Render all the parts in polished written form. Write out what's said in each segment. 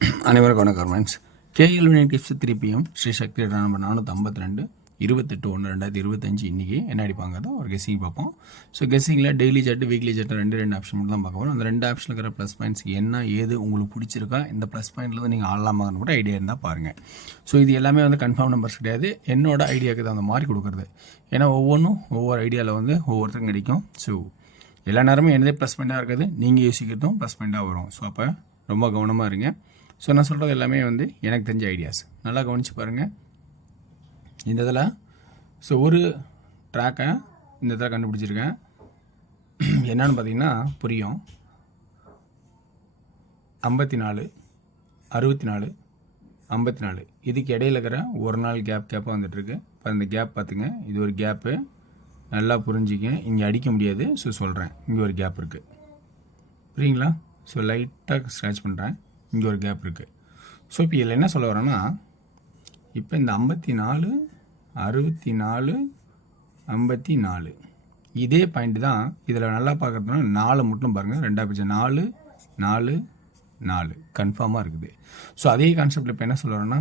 அனைவருக்கும் வணக்கம் friends. KL வினை tips 3 PM Shri Sakthi number 452 28/1/2025 இன்றைக்கி என்ன அடிப்பாங்கிறத ஒரு கெஸ்ஸிங் பார்ப்போம். ஸோ கெஸ்ஸிங்கில் டெய்லி சார்ட்டு வீக்லி சார்ட்டு ரெண்டு ஆப்ஷன் மட்டும் தான் பார்க்க போகிறோம். அந்த ரெண்டு ஆப்ஷனில் இருக்கிற ப்ளஸ் பாயிண்ட்ஸ் என்ன ஏது உங்களுக்கு பிடிச்சிருக்கா, இந்த ப்ளஸ் பாயிண்ட்லேருந்து நீங்கள் ஆடலாமான்னு கூட ஐடியா இருந்தால் பாருங்கள். ஸோ இது எல்லாமே வந்து கன்ஃபார்ம் நம்பர்ஸ் கிடையாது, என்னோட ஐடியாவுக்கு தகுந்த மாதிரி கொடுக்குறது. ஏன்னா ஒவ்வொன்றும் ஒவ்வொரு ஐடியாவில் வந்து ஒவ்வொருத்தருக்கும் கிடைக்கும். ஸோ எல்லா நேரமும் என்னதே ப்ளஸ் பாயிண்ட்டாக இருக்காது, நீங்கள் யோசிக்கிறதும் ப்ளஸ் பாயிண்ட்டாக வரும். ஸோ அப்போ ரொம்ப கவனமாக இருங்க. ஸோ நான் சொல்கிறது எல்லாமே வந்து எனக்கு தெரிஞ்ச ஐடியாஸ், நல்லா கவனித்து பாருங்கள். இந்த இதில் ஸோ ஒரு ட்ராக்கை இந்த இதில் கண்டுபிடிச்சிருக்கேன். என்னன்னு பார்த்தீங்கன்னா புரியும். 54, 64, 54 இதுக்கு இடையில இருக்கிற ஒரு நாள் கேப்பாக வந்துட்டுருக்கு. இப்போ இந்த கேப் பார்த்துங்க, இது ஒரு கேப்பு, நல்லா புரிஞ்சிக்க. இங்கே அடிக்க முடியாது, ஸோ சொல்கிறேன். இங்கே ஒரு கேப் இருக்குது, புரியுங்களா? ஸோ லைட்டாக ஸ்க்ராட்ச் பண்ணுறேன், இங்கே ஒரு கேப் இருக்குது. ஸோ இப்போ இதில் என்ன சொல்ல வரேன்னா, இப்போ இந்த 54, 64, 54 இதே பாயிண்ட் தான் இதில் நல்லா பார்க்குறதுனா 4 மட்டும் பாருங்கள், ரெண்டாக பிடிச்ச 4, 4, 4 கன்ஃபார்மாக இருக்குது. ஸோ அதே கான்செப்டில் இப்போ என்ன சொல்ல வரேன்னா,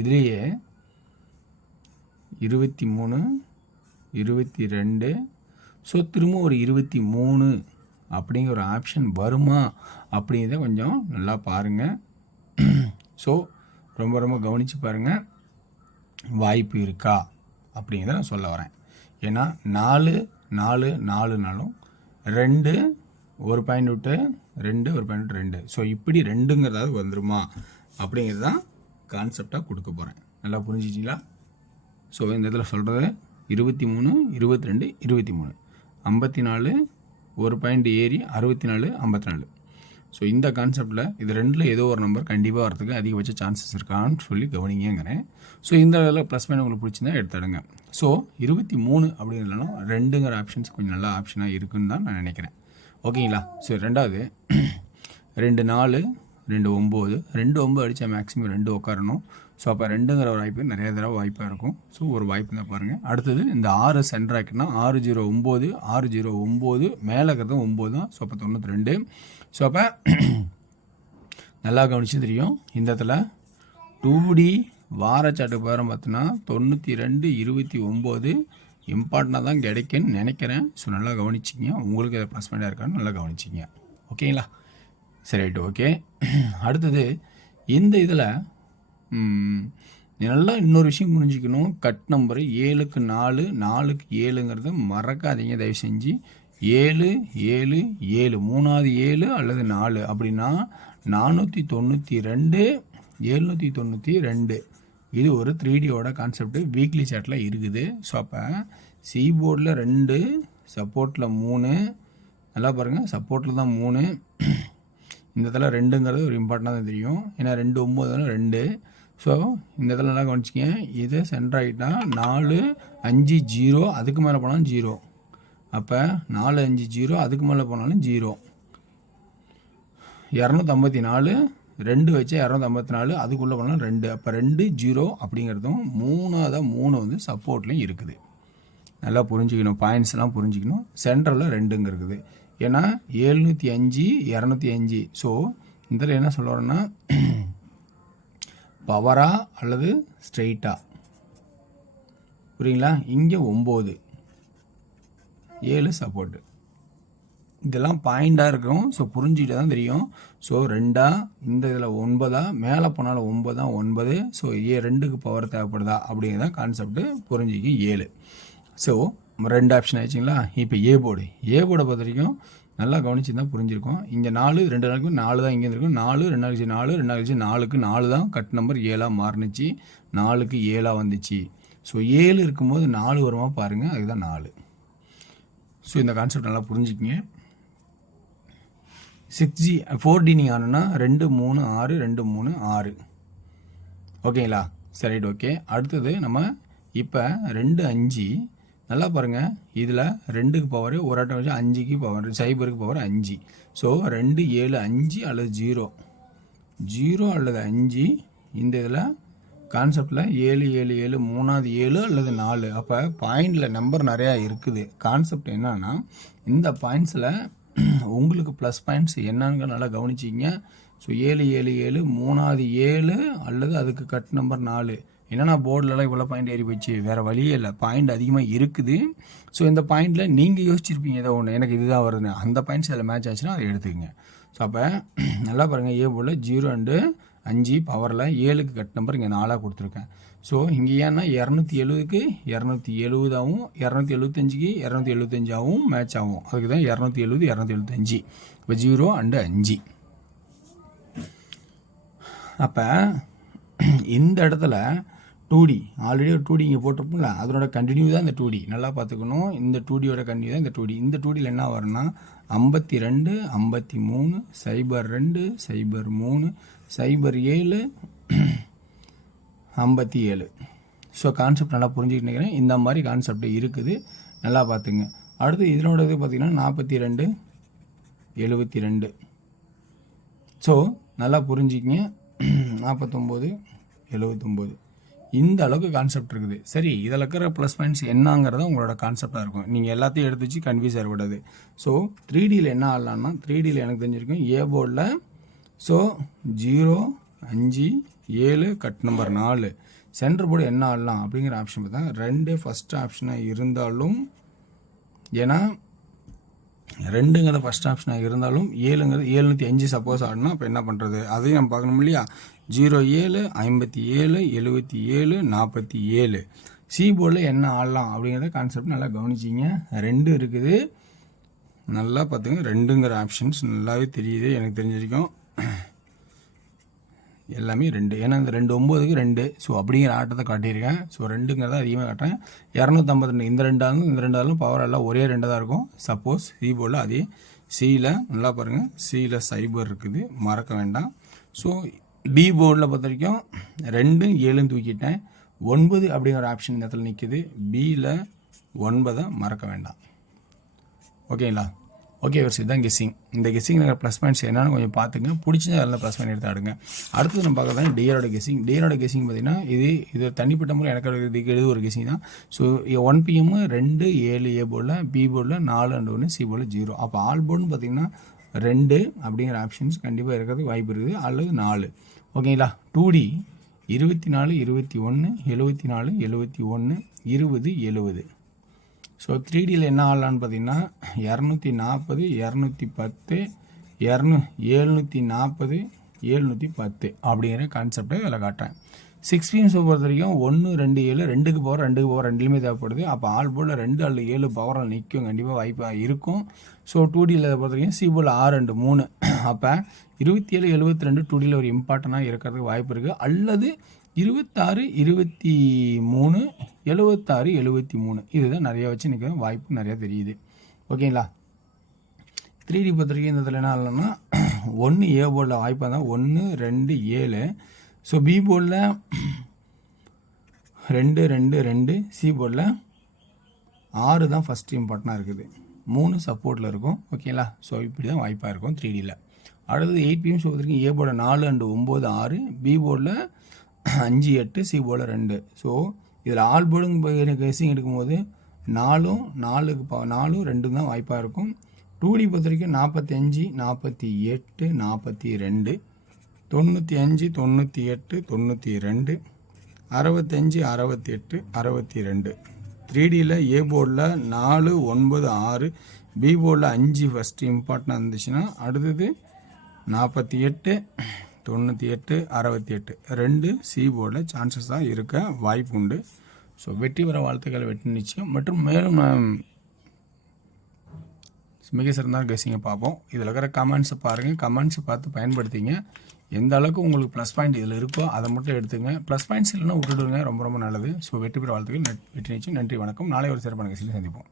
இதுலேயே 23, 22 ஸோ திரும்ப ஒரு 23 அப்படிங்கிற ஒரு ஆப்ஷன் வருமா அப்படிங்கிறத கொஞ்சம் நல்லா பாருங்கள். ஸோ ரொம்ப ரொம்ப கவனித்து பாருங்கள், வாய்ப்பு இருக்கா அப்படிங்கிறத நான் சொல்ல வரேன். ஏன்னா 4, 4, 4னாலும் 2 ஒரு பாயிண்ட் விட்டு 2 ஒரு பாயிண்ட் விட்டு 2, ஸோ இப்படி 2ங்கிறதாவது வந்துருமா அப்படிங்கிறது தான் கான்செப்டாக கொடுக்க போகிறேன். நல்லா புரிஞ்சிச்சிங்களா? ஸோ இந்த இதில் சொல்கிறது 23, 22, 23, 54 ஒரு பாயிண்ட் ஏறி 64, 54. ஸோ இந்த கான்செப்டில் இது ரெண்டில் ஏதோ ஒரு நம்பர் கண்டிப்பாக வரதுக்கு அதிகபட்ச சான்சஸ் இருக்கான்னு சொல்லி கவனிங்கிறேன். ஸோ இந்த இதில் ப்ளஸ் பாயிண்ட் உங்களுக்கு பிடிச்சிருந்தா எடுத்துடுங்க. ஸோ 23 அப்படிங்கிறதுனா 2ங்கிற ஆப்ஷன்ஸ் கொஞ்சம் நல்ல ஆப்ஷனாக இருக்குன்னு தான் நான் நினைக்கிறேன். ஓகேங்களா? ஸோ ரெண்டாவது 2 4, 2 9, 2 9 அடித்தா மேக்ஸிமம் 2 உட்காரணும். ஸோ அப்போ 2ங்கிற ஒரு வாய்ப்பு நிறைய தடவை வாய்ப்பாக இருக்கும். ஸோ ஒரு வாய்ப்பு தான் பாருங்கள். அடுத்தது இந்த 6 சென்ட்ராக்னா 609, 609 மேலே இருக்கிறதும் 9 தான். ஸோ அப்போ 92. ஸோ அப்போ நல்லா கவனிச்சு தெரியும். இந்த இடத்துல 2D வாரச்சாட்டுக்கு பேரம் பார்த்தோன்னா 92, 29 இம்பார்ட்டண்டாக தான் கிடைக்குன்னு நினைக்கிறேன். ஸோ நல்லா கவனிச்சிங்க, உங்களுக்கு அதை ப்ளஸ் பாயிண்டாக இருக்கான்னு நல்லா கவனிச்சிங்க. ஓகேங்களா? சரி ரைட்டு, ஓகே. அடுத்தது இந்த இதில் நல்லா இன்னொரு விஷயம் புரிஞ்சிக்கணும். கட் நம்பர் 7க்கு 4, 4க்கு 7ங்கிறது மறக்காதீங்க தயவு செஞ்சு. 7, 7, 7 மூணாவது 7 அல்லது 4 அப்படின்னா 492, 792 இது ஒரு 3Dயோட கான்செப்ட் வீக்லி சார்ட்டில் இருக்குது. ஸோ அப்போ சி போர்டில் 2, சப்போர்ட்டில் 3, நல்லா பாருங்கள், சப்போர்ட்டில் தான் 3, இந்த இடத்துல 2ங்கிறது ஒரு இம்பார்ட்டண்டாக தான் தெரியும். ஏன்னா 2 9 2. ஸோ இந்த இடத்துல நல்லா கவனிச்சிங்க, இது சென்டர் ஆகிட்டா 4 5 0 அதுக்கு மேலே போனாலும் 0. அப்போ 4 5 0 அதுக்கு மேலே போனாலும் 0. 254 2 வச்சு 254 அதுக்குள்ளே போனாலும் 2. அப்போ 2 0 அப்படிங்கிறதும் 3 வந்து சப்போர்ட்லேயும் இருக்குது. நல்லா புரிஞ்சுக்கணும், பாயிண்ட்ஸ்லாம் புரிஞ்சுக்கணும். சென்ட்ரலில் 2ங்கிறது ஏன்னா 705, 205. ஸோ இந்த என்ன சொல்ல வரேன்னா, பவரா அல்லது ஸ்ட்ரெயிட்டா, புரியுங்களா? இங்கே 9, 7 சப்போர்ட்டு, இதெல்லாம் பாயிண்டாக இருக்கும். ஸோ புரிஞ்சுக்கிட்டு தான் தெரியும். ஸோ 2 இந்த இதில் 9 மேலே போனாலும் 9. ஸோ 2க்கு பவர் தேவைப்படுதா அப்படிங்கிறத கான்செப்ட்டு புரிஞ்சுக்கும். 7. ஸோ 2 ஆப்ஷன் ஆயிடுச்சுங்களா? இப்போ ஏ போர்டை பொறுத்த வரைக்கும் நல்லா கவனிச்சு தான் புரிஞ்சிருக்கும். இங்கே 4 2 நாளுக்கு 4 தான் இங்கே இருந்திருக்கும். 4 2 நாள் 4 2 நாள் 4க்கு 4 தான் கட் நம்பர் 7ஆக மாறுனுச்சு. 4க்கு 7ஆக வந்துச்சு. ஸோ 7 இருக்கும்போது 4 வருமா பாருங்கள், அதுதான் 4. ஸோ இந்த கான்செப்ட் நல்லா புரிஞ்சுக்கிங்க. 6G 4D நீங்கள் ஆனோன்னா 2 3 6 2 3 6. ஓகேங்களா? சரி ரைட், ஓகே. அடுத்தது நம்ம இப்போ 2 5 நல்லா பாருங்கள், இதில் 2க்கு பவர் ஒரு ஆட்டம் வச்சு 5க்கு பவர், சைபருக்கு பவர் 5. ஸோ 2 7 5 அல்லது 0 அல்லது 5. இந்த இதில் கான்செப்டில் 7 7 7 மூணாவது 7 அல்லது 4. அப்போ பாயிண்டில் நம்பர் நிறையா இருக்குது. கான்செப்ட் என்னன்னா, இந்த பாயிண்ட்ஸில் உங்களுக்கு ப்ளஸ் பாயிண்ட்ஸ் என்னன்னு நல்லா கவனிச்சிங்க. ஸோ 7 7 7 மூணாவது 7 அல்லது அதுக்கு கட் நம்பர் 4. என்னன்னா போர்டிலலாம் இவ்வளோ பாயிண்ட் ஏறி போச்சு, வேறு வழியே இல்லை, பாயிண்ட் அதிகமாக இருக்குது. ஸோ இந்த பாயிண்டில் நீங்கள் யோசிச்சிருப்பீங்க ஏதோ ஒன்று, எனக்கு இதுதான் வருதுன்னு, அந்த பாயிண்ட்ஸ் அதில் மேட்ச் ஆச்சுன்னா அதை எடுத்துக்கங்க. ஸோ அப்போ நல்லா பாருங்கள், ஏ போல் 0 அண்டு 5 பவரில் 7க்கு கட் நம்பர் இங்கே 4 கொடுத்துருக்கேன். ஸோ இங்கே ஏன்னா 270க்கு 270ஆகவும் 275க்கு 275ஆகவும் மேட்ச் ஆகும். அதுக்கு தான் 270 275. இப்போ 0 அண்டு 5. அப்போ இந்த இடத்துல 2D ஆல்ரெடி ஒரு 2D இங்கே போட்டிருப்போம்ல, அதனோட கண்டினியூ தான் இந்த 2D. நல்லா பார்த்துக்கணும், இந்த 2Dயோட கண்டினியூ தான் இந்த 2D. இந்த 2Dயில் என்ன வரும்னா 52 53 02 03 07 57. ஸோ கான்செப்ட் நல்லா புரிஞ்சுக்கிட்டு நினைக்கிறேன். இந்த மாதிரி கான்செப்ட் இருக்குது, நல்லா பார்த்துங்க. அடுத்து இதனோட இது பார்த்திங்கன்னா 42 72. ஸோ நல்லா புரிஞ்சுக்கிங்க. 49 79. இந்த அளவுக்கு கான்செப்ட் இருக்குது. சரி, இதில் இருக்கிற ப்ளஸ் பாயிண்ட்ஸ் என்னங்கிறத உங்களோட கான்செப்டாக இருக்கும். நீங்கள் எல்லாத்தையும் எடுத்து வச்சு கன்ஃபியூஸ் ஆகக்கூடாது. ஸோ 3Dயில் என்ன ஆடலான்னா, 3Dயில் எனக்கு தெரிஞ்சிருக்கும் ஏ போர்டில் so 0 5 7 cut number 4. Centre board என்ன ஆடலாம் அப்படிங்கிற ஆப்ஷன் பார்த்தா 2 ஃபஸ்ட் ஆப்ஷனாக இருந்தாலும், ஏன்னா 2ங்கிறது ஃபஸ்ட் ஆப்ஷனாக இருந்தாலும் 7ங்கிறது 705 சப்போஸ் ஆடினா அப்போ என்ன பண்ணுறது, அதையும் நம்ம பார்க்கணும் இல்லையா. 07 57 77 47. சி போர்டில் என்ன ஆடலாம் அப்படிங்கிறத கான்செப்ட் நல்லா கவனிச்சிங்க. 2 இருக்குது, நல்லா பார்த்துங்க. 2ங்கிற ஆப்ஷன்ஸ் நல்லாவே தெரியுது, எனக்கு தெரிஞ்சிருக்கும். எல்லாமே 2, ஏன்னா இந்த 2 9க்கு 2. ஸோ அப்படிங்கிற ஆட்டத்தை காட்டியிருக்கேன். ஸோ 2ங்கிறத அதிகமாக காட்டுறேன். 252 இந்த 2 பவர் எல்லாம் ஒரே 2 தான் இருக்கும். சப்போஸ் சி போர்டில் அதே சியில் நல்லா பாருங்கள், சியில் சைபர் இருக்குது, மறக்க வேண்டாம். ஸோ டி போர்டில் பொறுத்த வரைக்கும் 2 7 தூக்கிட்டேன். 9 அப்படிங்கிற ஆப்ஷன் இந்த இடத்துல நிற்கிது. பியில் 9 மறக்க வேண்டாம். ஓகேங்களா? ஓகே வர்ஸ், இதுதான் கெஸ்ஸிங். இந்த கெஸ்ஸிங் இருக்கிற ப்ளஸ் பாயிண்ட்ஸ் என்னன்னு கொஞ்சம் பார்த்துங்க. பிடிச்சது அதில் ப்ளஸ் பாயிண்ட் எடுத்து ஆடுங்க. அடுத்தது நம்ம பார்க்குறது டியரோட கெஸ்ஸிங். டியரோட கெஸ்ஸிங் பார்த்தீங்கன்னா இது தனிப்பட்ட முறை எனக்கு எழுது ஒரு கெஸ்ஸிங் தான். ஸோ 1 PM 2 7 ஏ போர்டில், பி போர்டில் 4 அண்டு 1, சி போர்டில் 0. அப்போ ஆல் போர்டுன்னு பார்த்தீங்கன்னா 2 அப்படிங்கிற ஆப்ஷன்ஸ் கண்டிப்பாக இருக்கிறதுக்கு வாய்ப்பு இருக்குது, அல்லது 4. ஓகேங்களா? 2D 24 21 74 71 20 70. ஸோ 3Dயில் என்ன ஆடலான்னு பார்த்தீங்கன்னா 240 210 740 710 அப்படிங்கிற கான்செப்டை இதில் காட்டுறேன். 6 PMs பொறுத்த வரைக்கும் 1 2 7 2க்கு பவர் 2லையுமே தேவைப்படுது. அப்போ ஆல் போர்டில் 2 அல்லது 7 பவரில் நிற்கும், கண்டிப்பாக வாய்ப்பாக இருக்கும். ஸோ 2Dயில் பொறுத்த வரைக்கும் சி போர்டில் 6 2 3. அப்போ 27 72 2Dயில் ஒரு இம்பார்ட்டண்ட்டாக இருக்கிறதுக்கு வாய்ப்பு இருக்குது, அல்லது 26 23 76 73. இதுதான் நிறையா வச்சு நிற்க வாய்ப்பு நிறையா தெரியுது. ஓகேங்களா? 3D பொறுத்த வரைக்கும் இந்த இதில் என்ன ஆகலன்னா 1 ஏ போர்டில் வாய்ப்பாக தான் 1 2 7. ஸோ பி போர்டில் 2 2 2. சி போர்டில் 6 தான் ஃபஸ்ட்டு இம்பார்ட்டனாக இருக்குது, 3 சப்போர்ட்டில் இருக்கும். ஓகேங்களா? ஸோ இப்படி தான் வாய்ப்பாக இருக்கும் 3Dயில். அடுத்தது 8 PMs பொறுத்த வரைக்கும் ஏ போர்டில் 4 அண்டு 9 6, பி போர்டில் 5 8, சி போர்டில் 2. ஸோ இதில் ஆல் போர்டுங்க கெஸ்ஸிங் எடுக்கும்போது 4 4 2 தான் வாய்ப்பாக இருக்கும். 2D பொறுத்த வரைக்கும் 45 48 42 95 98 92 65 68 62. 3Dயில் ஏ போர்டில் 4 9 6, பி போர்டில் 5 ஃபஸ்ட்டு இம்பார்ட்டனாக இருந்துச்சுன்னா, அடுத்தது 48 98 68 2 சி போர்டில் சான்சஸ் தான் இருக்க வாய்ப்பு உண்டு. ஸோ வெற்றி பெற வாழ்த்துக்கள், வெற்றி நிச்சயம். மற்றும் மேலும் மிக சிறந்த கெஸ்ஸிங்கை பார்ப்போம். இதில் இருக்கிற கமெண்ட்ஸை பாருங்கள், கமெண்ட்ஸை பார்த்து பயன்படுத்திங்க. எந்த அளவுக்கு உங்களுக்கு ப்ளஸ் பாயிண்ட் இதில் இருக்கோ அதை மட்டும் எடுத்துங்க. ப்ளஸ் பாயிண்ட்ஸ் இல்லைன்னா விட்டுடுங்க, ரொம்ப ரொம்ப நல்லது. ஸோ வெற்றி பெற வாழ்த்துக்கள், வெற்றி நிச்சயம். நன்றி, வணக்கம். நாளை ஒரு சிறப்பான கெஸ்ஸில் சந்திப்போம்.